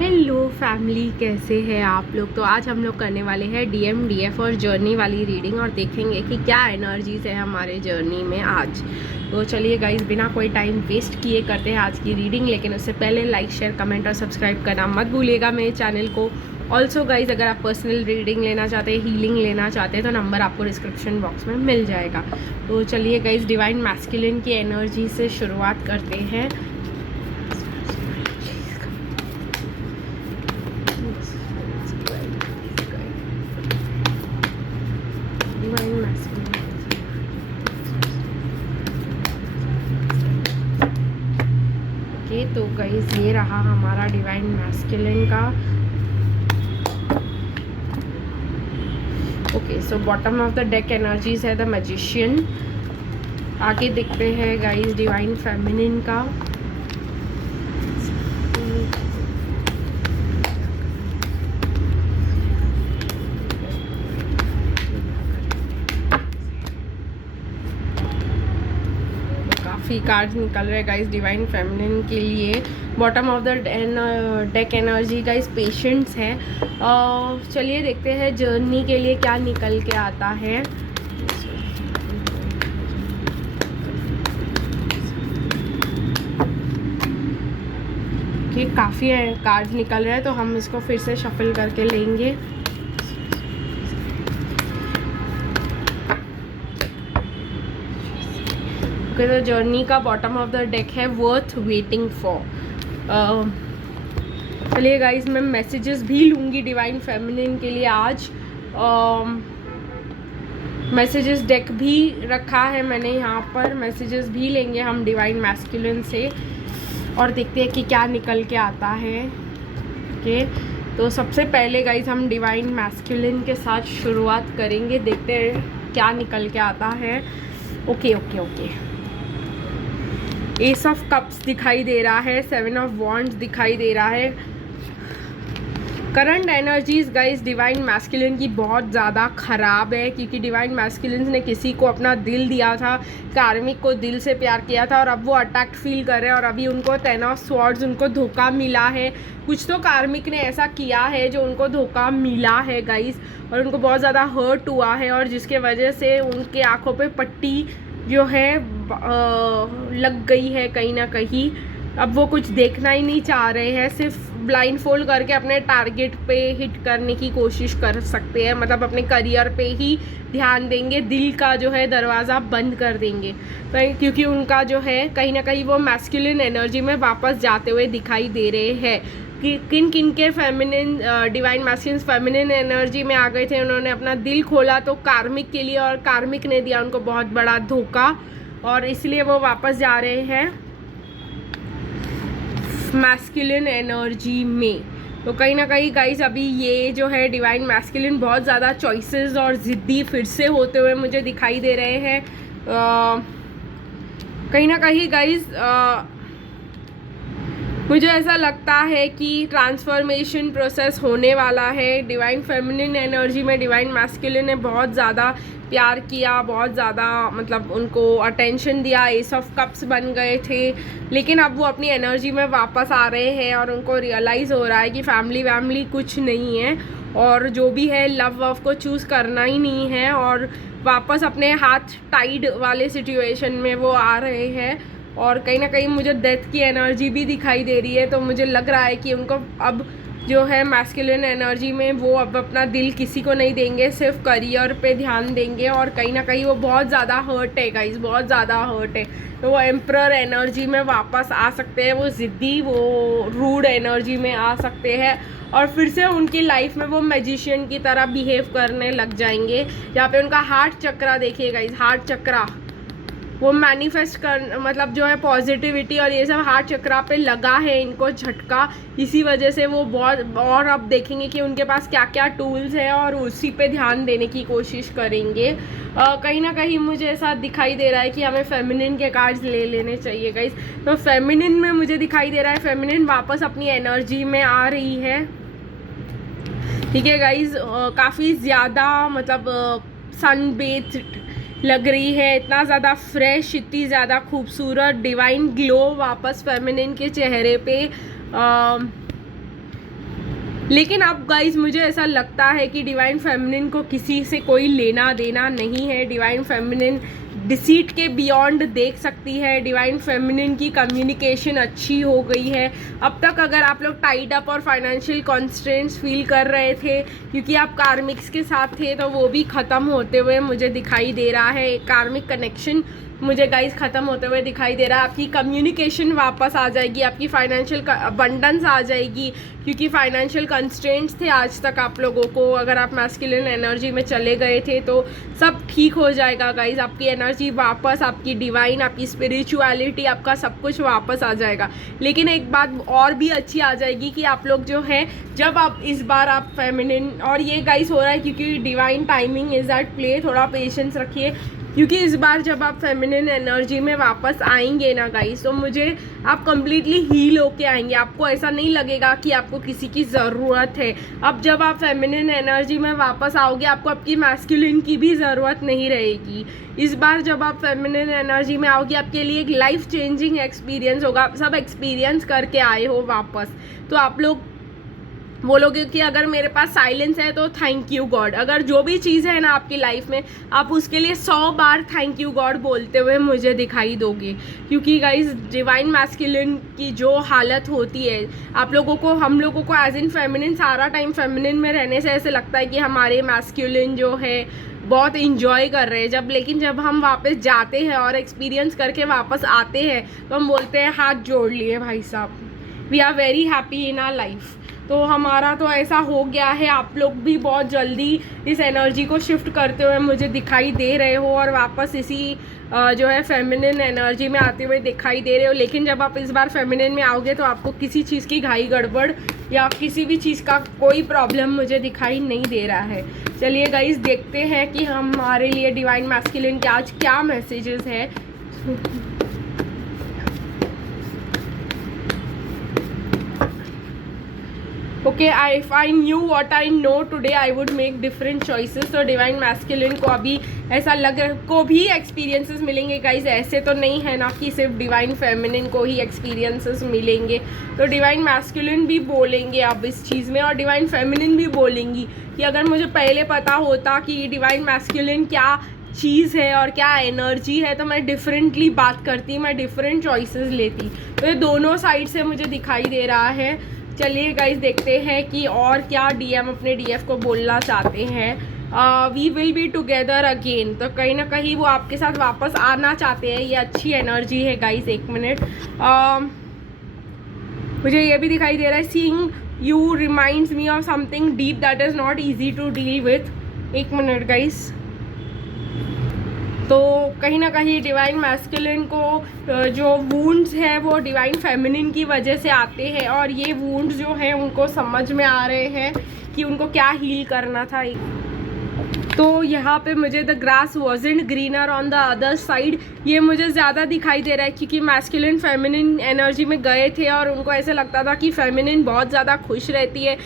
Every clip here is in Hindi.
हेलो फैमिली, कैसे हैं आप लोग। तो आज हम लोग करने वाले हैं डीएम डीएफ और जर्नी वाली रीडिंग और देखेंगे कि क्या एनर्जीज है हमारे जर्नी में आज। तो चलिए गाइज, बिना कोई टाइम वेस्ट किए करते हैं आज की रीडिंग। लेकिन उससे पहले लाइक, शेयर, कमेंट और सब्सक्राइब करना मत भूलिएगा मेरे चैनल को। ऑल्सो गाइज, अगर आप पर्सनल रीडिंग लेना चाहते हैं, हीलिंग लेना चाहते हैं, तो नंबर आपको डिस्क्रिप्शन बॉक्स में मिल जाएगा। तो चलिए गाइज, डिवाइन मैस्कुलिन की एनर्जी से शुरुआत करते हैं। तो गाइस, ये रहा हमारा डिवाइन मैस्कुलिन का। Okay, so bottom of the deck energies है द मैजिशियन। आगे देखते हैं गाइस डिवाइन फेमिनिन का। कार्ड्स निकल रहे हैं गाइस डिवाइन फेमिनिन के लिए। Bottom of the deck energy guys patience है। चलिए देखते हैं जर्नी के लिए क्या निकल के आता है। काफ़ी कार्ड्स निकल रहे हैं, तो हम इसको फिर से शफल करके लेंगे। तो जर्नी का बॉटम ऑफ द डेक है वर्थ वेटिंग फॉर। चलिए गाइज, मैं मैसेजेस भी लूँगी डिवाइन फेमिनिन के लिए आज। मैसेजेस डेक भी रखा है मैंने यहाँ पर, मैसेजेस भी लेंगे हम डिवाइन मैस्कुलिन से और देखते हैं कि क्या निकल के आता है। ओके, तो सबसे पहले गाइज हम डिवाइन मैस्कुलिन के साथ शुरुआत करेंगे, देखते हैं क्या निकल के आता है। Okay okay okay, S of cups दिखाई दे रहा है, 7 ऑफ वॉन्ड्स दिखाई दे रहा है। Current energies guys divine masculine की बहुत ज़्यादा ख़राब है, क्योंकि डिवाइन मैस्कुलिन ने किसी को अपना दिल दिया था, कार्मिक को दिल से प्यार किया था, और अब वो अटैक्ट फील कर रहे हैं और अभी उनको 10 ऑफ स्वॉर्ड्स उनको धोखा मिला है। कुछ तो कार्मिक ने ऐसा किया है जो उनको धोखा मिला है गाइस, और उनको बहुत ज़्यादा हर्ट हुआ है, और जिसके वजह से उनके आँखों पे पट्टी जो है लग गई है कहीं ना कहीं। अब वो कुछ देखना ही नहीं चाह रहे हैं, सिर्फ ब्लाइंड फोल्ड करके अपने टारगेट पे हिट करने की कोशिश कर सकते हैं, मतलब अपने करियर पे ही ध्यान देंगे, दिल का जो है दरवाज़ा बंद कर देंगे, क्योंकि उनका जो है कहीं ना कहीं वो मैस्कुलिन एनर्जी में वापस जाते हुए दिखाई दे रहे हैं। कि किन किन के feminine divine masculine feminine energy में आ गए थे, उन्होंने अपना दिल खोला तो कार्मिक के लिए, और कार्मिक ने दिया उनको बहुत बड़ा धोखा, और इसलिए वो वापस जा रहे हैं मैस्कुलिन एनर्जी में। तो कहीं ना कहीं गाइस अभी ये जो है डिवाइन मैस्कुलिन बहुत ज़्यादा चॉइसेस और ज़िद्दी फिर से होते हुए मुझे दिखाई दे रहे हैं। कहीं ना कहीं गाइस मुझे ऐसा लगता है कि ट्रांसफॉर्मेशन प्रोसेस होने वाला है। डिवाइन फेमिनिन एनर्जी में डिवाइन मैस्कुलिन ने बहुत ज़्यादा प्यार किया, बहुत ज़्यादा मतलब उनको अटेंशन दिया, एस ऑफ कप्स बन गए थे, लेकिन अब वो अपनी एनर्जी में वापस आ रहे हैं और उनको रियलाइज़ हो रहा है कि फैमिली वैमिली कुछ नहीं है, और जो भी है लव वव को चूज़ करना ही नहीं है, और वापस अपने हाथ टाइड वाले सिचुएशन में वो आ रहे हैं। और कहीं ना कहीं मुझे डेथ की एनर्जी भी दिखाई दे रही है, तो मुझे लग रहा है कि उनको अब जो है मैस्कुलिन एनर्जी में वो अब अपना दिल किसी को नहीं देंगे, सिर्फ करियर पे ध्यान देंगे, और कहीं ना कहीं वो बहुत ज़्यादा हर्ट है गाइस, बहुत ज़्यादा हर्ट है। तो वो एम्परर एनर्जी में वापस आ सकते हैं, वो ज़िद्दी, वो रूड एनर्जी में आ सकते हैं, और फिर से उनकी लाइफ में वो मैजिशियन की तरह बिहेव करने लग जाएंगे। यहाँ पे उनका हार्ट चक्रा देखिए गाइस, हार्ट चक्रा वो मैनिफेस्ट कर मतलब जो है पॉजिटिविटी और ये सब हार्ट चक्रा पे लगा है इनको झटका, इसी वजह से वो बहुत, और अब देखेंगे कि उनके पास क्या क्या टूल्स है और उसी पे ध्यान देने की कोशिश करेंगे। कहीं ना कहीं मुझे ऐसा दिखाई दे रहा है कि हमें फेमिनिन के कार्ड्स ले लेने चाहिए गाइस। तो फेमिनिन में मुझे दिखाई दे रहा है फेमिनिन वापस अपनी एनर्जी में आ रही है, ठीक है गाइज। काफ़ी ज़्यादा मतलब सनबेथ्ड लग रही है, इतना ज़्यादा फ्रेश, इतनी ज़्यादा खूबसूरत डिवाइन ग्लो वापस फेमिनिन के चेहरे पे लेकिन अब गाइज मुझे ऐसा लगता है कि डिवाइन फेमिनिन को किसी से कोई लेना देना नहीं है। डिवाइन फेमिनिन डिसीट के बियॉन्ड देख सकती है। डिवाइन फेमिनिन की कम्युनिकेशन अच्छी हो गई है। अब तक अगर आप लोग टाइड अप और फाइनेंशियल कॉन्स्ट्रेंट्स फील कर रहे थे क्योंकि आप कार्मिक्स के साथ थे, तो वो भी ख़त्म होते हुए मुझे दिखाई दे रहा है। कार्मिक कनेक्शन मुझे गाइस ख़त्म होते हुए दिखाई दे रहा है। आपकी कम्युनिकेशन वापस आ जाएगी, आपकी फाइनेंशियल अबंडेंस आ जाएगी, क्योंकि फाइनेंशियल कंस्ट्रेंट्स थे आज तक आप लोगों को। अगर आप मैस्कुलिन एनर्जी में चले गए थे तो सब ठीक हो जाएगा गाइस। आपकी एनर्जी वापस, आपकी डिवाइन, आपकी स्पिरिचुअलिटी, आपका सब कुछ वापस आ जाएगा। लेकिन एक बात और भी अच्छी आ जाएगी कि आप लोग जो है, जब आप इस बार आप फेमिनिन, और ये गाइस हो रहा है क्योंकि divine timing is at play, थोड़ा पेशेंस रखिए, क्योंकि इस बार जब आप फेमिनिन एनर्जी में वापस आएंगे ना गाइस, तो मुझे आप कम्प्लीटली हील होके आएंगे। आपको ऐसा नहीं लगेगा कि आपको किसी की ज़रूरत है। अब जब आप फेमिनिन एनर्जी में वापस आओगे, आपको आपकी मैस्कुलिन की भी ज़रूरत नहीं रहेगी। इस बार जब आप फेमिनिन एनर्जी में आओगे, आपके लिए एक लाइफ चेंजिंग एक्सपीरियंस होगा। आप सब एक्सपीरियंस करके आए हो वापस, तो आप लोग बोलोगे कि अगर मेरे पास साइलेंस है तो थैंक यू गॉड। अगर जो भी चीज़ है ना आपकी लाइफ में, आप उसके लिए 100 बार थैंक यू गॉड बोलते हुए मुझे दिखाई दोगे। क्योंकि गाइस डिवाइन मैस्कुलिन की जो हालत होती है, आप लोगों को, हम लोगों को एज इन फेमिनिन, सारा टाइम फेमिनिन में रहने से ऐसे लगता है कि हमारे मैस्कुलिन जो है बहुत इंजॉय कर रहे हैं। लेकिन जब हम वापस जाते हैं और एक्सपीरियंस करके वापस आते हैं, तो हम बोलते हैं हाथ जोड़ लिए भाई साहब, we are very happy in our life. तो हमारा तो ऐसा हो गया है। आप लोग भी बहुत जल्दी इस एनर्जी को शिफ्ट करते हुए मुझे दिखाई दे रहे हो और वापस इसी जो है फेमिनिन एनर्जी में आते हुए दिखाई दे रहे हो। लेकिन जब आप इस बार फेमिनिन में आओगे तो आपको किसी चीज़ की घाई गड़बड़ या किसी भी चीज़ का कोई प्रॉब्लम मुझे दिखाई नहीं दे रहा है। चलिए गाइस, देखते हैं कि हमारे लिए डिवाइन मैस्कुलिन के आज क्या मैसेजेस है। Okay, if I knew what I know today I would make different choices. तो डिवाइन मैस्कुलिन को अभी ऐसा लग को भी एक्सपीरियंसेस मिलेंगे गाइज। ऐसे तो नहीं है ना कि सिर्फ डिवाइन फेमिनिन को ही एक्सपीरियंसेस मिलेंगे। तो डिवाइन मैस्कुलिन भी बोलेंगे अब इस चीज़ में, और डिवाइन फेमिनिन भी बोलेंगी कि अगर मुझे पहले पता होता कि डिवाइन मैस्कुलिन क्या चीज़ है और क्या एनर्जी है, तो मैं डिफरेंटली बात करती, मैं डिफरेंट चॉइसेस लेती। तो ये दोनों साइड से मुझे दिखाई दे रहा है। चलिए गाइस, देखते हैं कि और क्या डीएम अपने डीएफ को बोलना चाहते हैं। We will be together again, तो कहीं ना कहीं वो आपके साथ वापस आना चाहते हैं। ये अच्छी एनर्जी है गाइस। एक मिनट, मुझे ये भी दिखाई दे रहा है, seeing you reminds me of something deep that is not easy to deal with. एक मिनट गाइस, तो कहीं ना कहीं डिवाइन मैस्कुलिन को जो वुंड्स है वो डिवाइन फेमिनिन की वजह से आते हैं, और ये वुंड्स जो हैं उनको समझ में आ रहे हैं कि उनको क्या हील करना था। तो यहाँ पे मुझे the grass wasn't greener on the other side, ये मुझे ज़्यादा दिखाई दे रहा है क्योंकि मैस्कुलिन फेमिनिन एनर्जी में गए थे और उनको ऐसे लगता था कि फेमिनिन बहुत ज़्यादा खुश रहती है।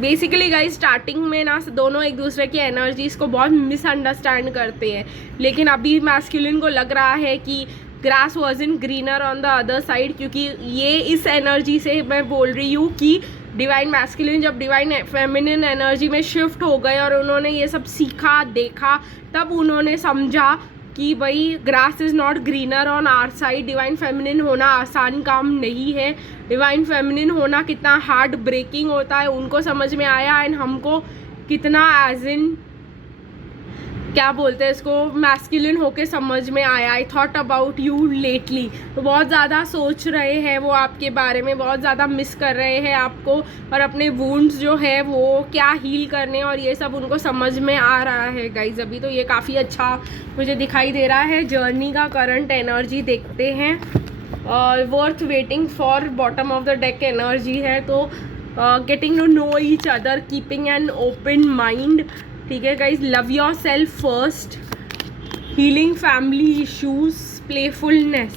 बेसिकली गाइस, स्टार्टिंग में ना दोनों एक दूसरे की एनर्जीज़ को बहुत मिसअंडरस्टैंड करते हैं, लेकिन अभी मैस्कुलिन को लग रहा है कि grass wasn't greener on the other side, क्योंकि ये इस एनर्जी से मैं बोल रही हूँ कि डिवाइन मैस्कुलिन जब डिवाइन फेमिनिन एनर्जी में शिफ्ट हो गए और उन्होंने ये सब सीखा, देखा, तब उन्होंने समझा कि भाई grass is not greener on our side. Divine feminine होना आसान काम नहीं है, डिवाइन फेमिनिन होना कितना हार्ड ब्रेकिंग होता है उनको समझ में आया। एंड हमको कितना एज इन क्या बोलते हैं इसको, मैस्कुलिन होके समझ में आया। I thought about you lately, तो बहुत ज़्यादा सोच रहे हैं वो आपके बारे में, बहुत ज़्यादा मिस कर रहे हैं आपको, और अपने वुंड्स जो है वो क्या हील करने और ये सब उनको समझ में आ रहा है गाइज अभी। तो ये काफ़ी अच्छा मुझे दिखाई दे रहा है। जर्नी का करंट एनर्जी देखते हैं। Worth waiting for bottom of the deck energy है, तो getting to know each other, keeping an open mind. ठीक है guys, love yourself first, healing family issues, playfulness,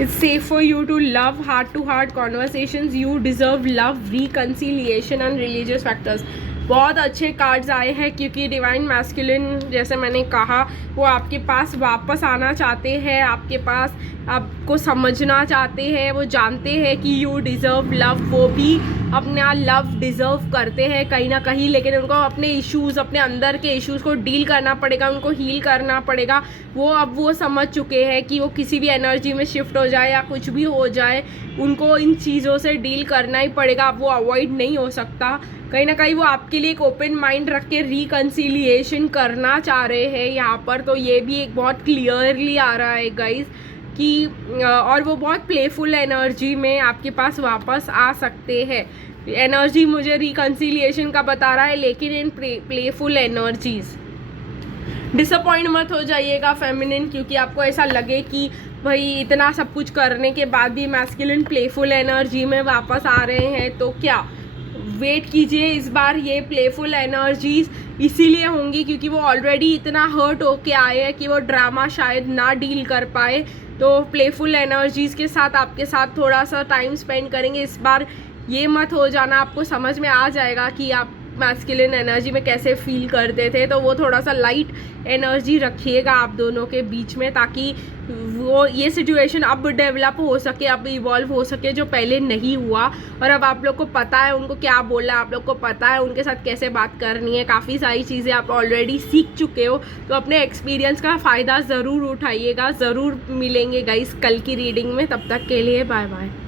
it's safe for you to love, heart to heart conversations, you deserve love, reconciliation and religious factors. बहुत अच्छे कार्ड्स आए हैं क्योंकि डिवाइन मैस्कुलिन, जैसे मैंने कहा, वो आपके पास वापस आना चाहते हैं, आपके पास आपको समझना चाहते हैं, वो जानते हैं कि यू डिज़र्व लव। वो भी अपना लव डिज़र्व करते हैं कहीं ना कहीं, लेकिन उनको अपने इश्यूज़, अपने अंदर के इश्यूज़ को डील करना पड़ेगा, उनको हील करना पड़ेगा। अब वो समझ चुके हैं कि वो किसी भी एनर्जी में शिफ्ट हो जाए या कुछ भी हो जाए, उनको इन चीज़ों से डील करना ही पड़ेगा। अब वो अवॉइड नहीं हो सकता। कहीं ना कहीं वो आपके लिए एक ओपन माइंड रख के रिकन्सिलिएशन करना चाह रहे हैं यहाँ पर। तो ये भी एक बहुत क्लियरली आ रहा है गाइज कि और वो बहुत प्लेफुल एनर्जी में आपके पास वापस आ सकते हैं। एनर्जी मुझे रिकन्सिलिएशन का बता रहा है, लेकिन इन प्लेफुल एनर्जीज। डिसअपॉइंट मत हो जाइएगा फेमिनिन, क्योंकि आपको ऐसा लगे कि भाई इतना सब कुछ करने के बाद भी मैस्कुलिन प्लेफुल एनर्जी में वापस आ रहे हैं, तो क्या वेट कीजिए। इस बार ये प्लेफुल एनर्जीज इसीलिए होंगी क्योंकि वो ऑलरेडी इतना हर्ट होके आए हैं कि वो ड्रामा शायद ना डील कर पाए। तो प्लेफुल एनर्जीज के साथ आपके साथ थोड़ा सा टाइम स्पेंड करेंगे इस बार। ये मत हो जाना, आपको समझ में आ जाएगा कि आप मैस्कुलिन एनर्जी में कैसे फील करते थे। तो वो थोड़ा सा लाइट एनर्जी रखिएगा आप दोनों के बीच में, ताकि वो ये सिचुएशन अब डेवलप हो सके, अब इवॉल्व हो सके, जो पहले नहीं हुआ। और अब आप लोग को पता है उनको क्या बोलना है, आप लोग को पता है उनके साथ कैसे बात करनी है। काफ़ी सारी चीज़ें आप ऑलरेडी सीख चुके हो, तो अपने एक्सपीरियंस का फ़ायदा ज़रूर उठाइएगा। ज़रूर मिलेंगे गाइस कल की रीडिंग में। तब तक के लिए बाय बाय।